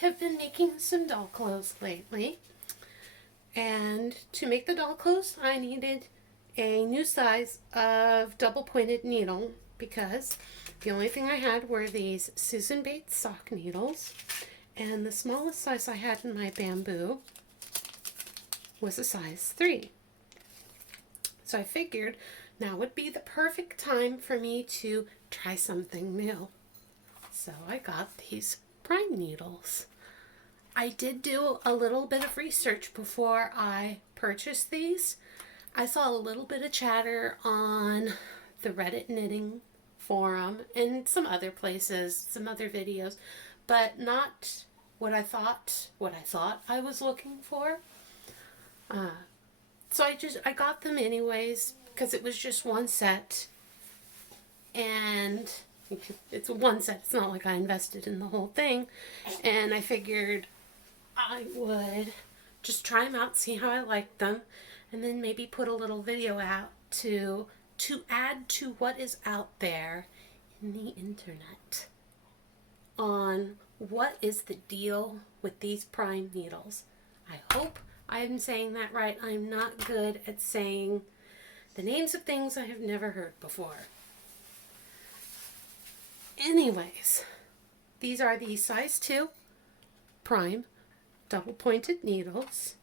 have been making some doll clothes lately, and to make the doll clothes I needed a new size of double pointed needle because the only thing I had were these Susan Bates sock needles, and the smallest size I had in my bamboo was a size 3. So I figured now would be the perfect time for me to try something new. So I got these Prym needles. I did do a little bit of research before I purchased these. I saw a little bit of chatter on the Reddit knitting forum and some other places, some other videos, but not what I thought I was looking for. So I got them anyways because it was just one set, and it's one set. It's not like I invested in the whole thing, and I figured I would just try them out, see how I liked them, and then maybe put a little video out to add to what is out there in the internet on what is the deal with these Prym needles. I hope I'm saying that right. I'm not good at saying the names of things I have never heard before. Anyways, these are the size 2 Prym double pointed needles.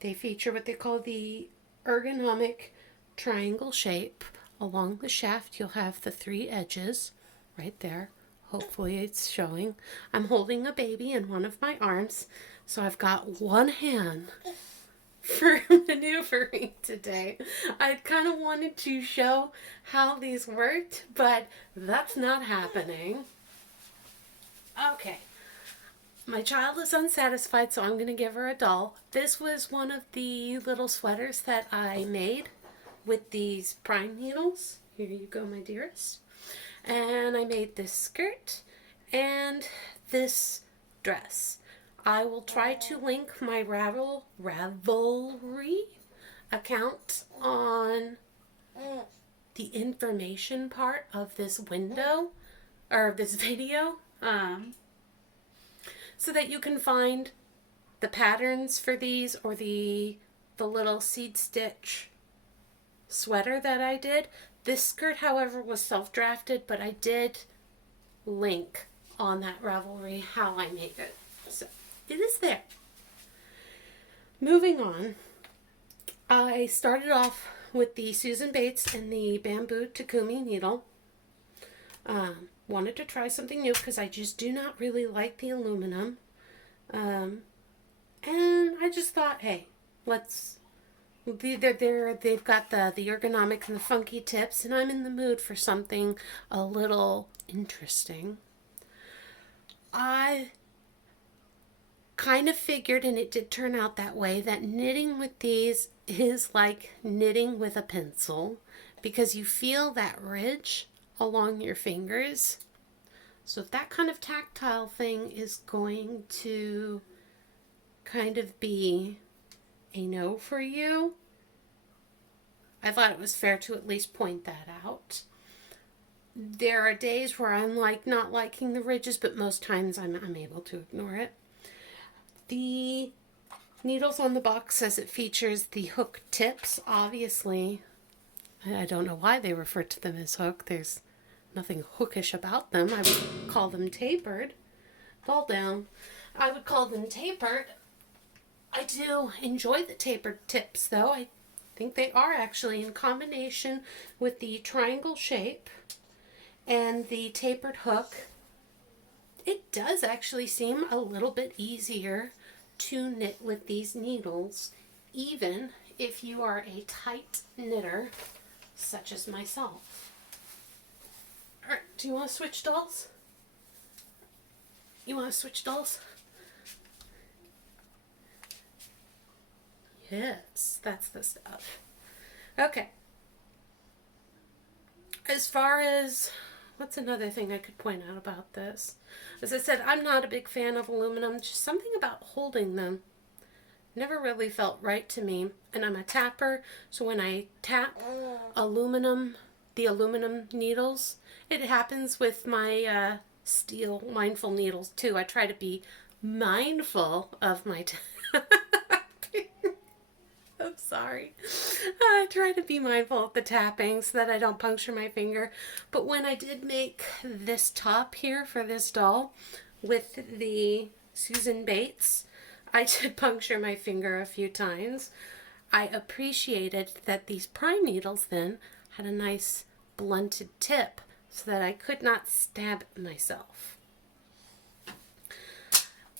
They feature what they call the ergonomic triangle shape. Along the shaft you'll have the 3 edges right there. Hopefully it's showing. I'm holding a baby in one of my arms, so I've got one hand for maneuvering today. I kind of wanted to show how these worked, but that's not happening. Okay. My child is unsatisfied, so I'm going to give her a doll. This was one of the little sweaters that I made with these Prym needles. Here you go, my dearest. And I made this skirt and this dress. I will try to link my Ravelry account on the information part of this window, or this video, so that you can find the patterns for these, or the little seed stitch sweater that I did. This skirt, however, was self-drafted, but I did link on that Ravelry how I made it. So it is there. Moving on, I started off with the Susan Bates and the bamboo Takumi needle. Wanted to try something new because I just do not really like the aluminum. And I just thought, hey, they've got the ergonomic and the funky tips, and I'm in the mood for something a little interesting. I kind of figured, and it did turn out that way, that knitting with these is like knitting with a pencil, because you feel that ridge along your fingers. So if that kind of tactile thing is going to kind of be a no for you, I thought it was fair to at least point that out. There are days where I'm like not liking the ridges, but most times I'm able to ignore it. The needles on the box says it features the hook tips. Obviously, I don't know why they refer to them as hook. There's nothing hookish about them. I would call them tapered. Fall down. I would call them tapered. I do enjoy the tapered tips, though. I think they are actually in combination with the triangle shape and the tapered hook. It does actually seem a little bit easier to knit with these needles, even if you are a tight knitter such as myself. All right, do you want to switch dolls? You want to switch dolls? Yes, that's the stuff. Okay. As far as, what's another thing I could point out about this? As I said, I'm not a big fan of aluminum. Just something about holding them never really felt right to me. And I'm a tapper, so when I tap the aluminum needles, it happens with my steel mindful needles too. I try to be mindful of my I'm sorry. I try to be mindful of the tapping so that I don't puncture my finger. But when I did make this top here for this doll with the Susan Bates, I did puncture my finger a few times. I appreciated that these Prym needles then had a nice blunted tip so that I could not stab myself.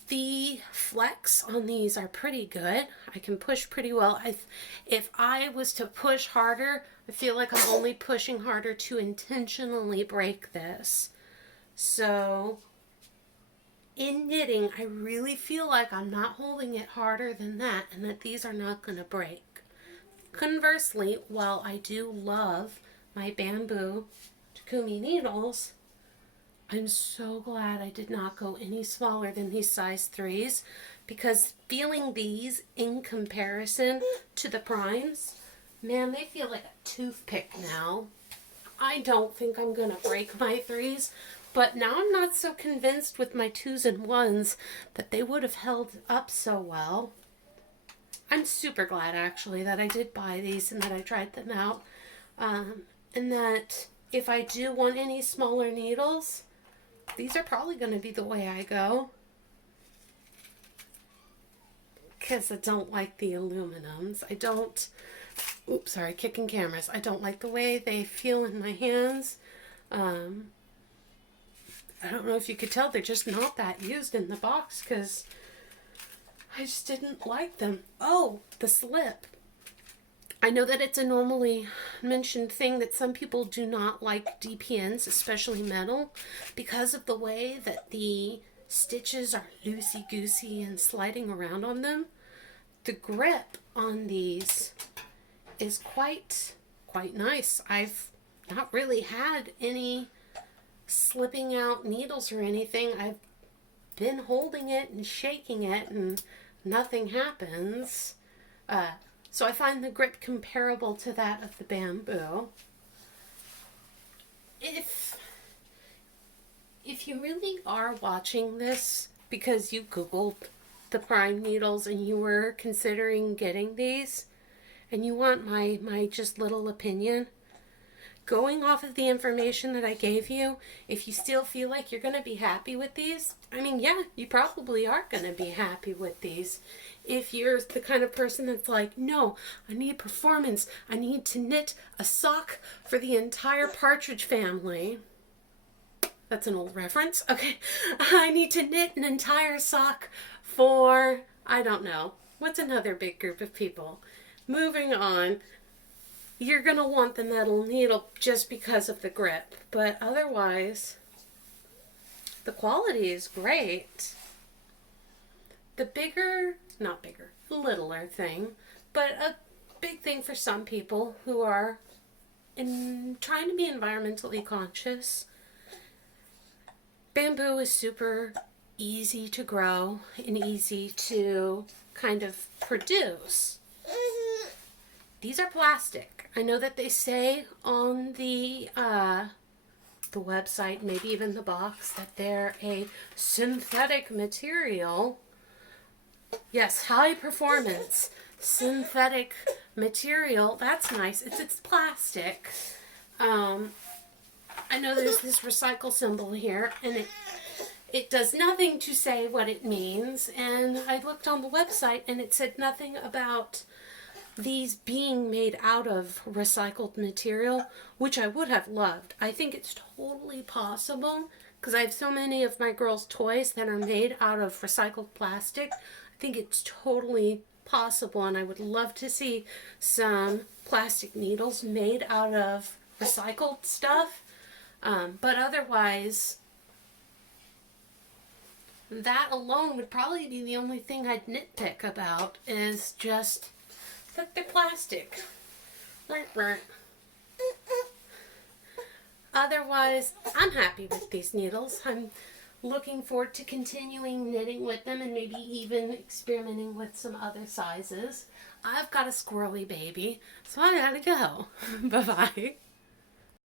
The flex on these are pretty good. I can push pretty well. If I was to push harder, I feel like I'm only pushing harder to intentionally break this. So in knitting, I really feel like I'm not holding it harder than that and that these are not going to break. Conversely, while I do love my bamboo Takumi needles, I'm so glad I did not go any smaller than these size 3s, because feeling these in comparison to the Pryms, man, they feel like a toothpick now. I don't think I'm going to break my 3s, but now I'm not so convinced with my 2s and 1s that they would have held up so well. I'm super glad actually that I did buy these and that I tried them out, and that if I do want any smaller needles, these are probably going to be the way I go, because I don't like the aluminums. I don't, oops, sorry, kicking cameras. I don't like the way they feel in my hands. I don't know if you could tell, they're just not that used in the box because I just didn't like them. Oh, the slip. I know that it's a normally mentioned thing that some people do not like DPNs, especially metal, because of the way that the stitches are loosey-goosey and sliding around on them. The grip on these is quite nice. I've not really had any slipping out needles or anything. I've been holding it and shaking it and nothing happens. So I find the grip comparable to that of the bamboo. If you really are watching this because you Googled the Prym needles and you were considering getting these, and you want my just little opinion, going off of the information that I gave you, if you still feel like you're going to be happy with these, I mean, yeah, you probably are going to be happy with these. If you're the kind of person that's like, no, I need performance, I need to knit a sock for the entire partridge family. That's an old reference. Okay. I need to knit an entire sock for, I don't know, what's another big group of people? Moving on. You're going to want the metal needle just because of the grip. But otherwise, the quality is great. The littler thing, but a big thing for some people who are trying to be environmentally conscious. Bamboo is super easy to grow and easy to kind of produce. These are plastic. I know that they say on the website, maybe even the box, that they're a synthetic material. Yes, high performance synthetic material. That's nice. It's plastic. I know there's this recycle symbol here, and it does nothing to say what it means. And I looked on the website, and it said nothing about these being made out of recycled material, which I would have loved. I think it's totally possible, because I have so many of my girls' toys that are made out of recycled plastic. I think it's totally possible, and I would love to see some plastic needles made out of recycled stuff. But otherwise, that alone would probably be the only thing I'd nitpick about, is just that they're plastic. Otherwise, I'm happy with these needles. I'm looking forward to continuing knitting with them and maybe even experimenting with some other sizes. I've got a squirrely baby, so I gotta go. Bye-bye.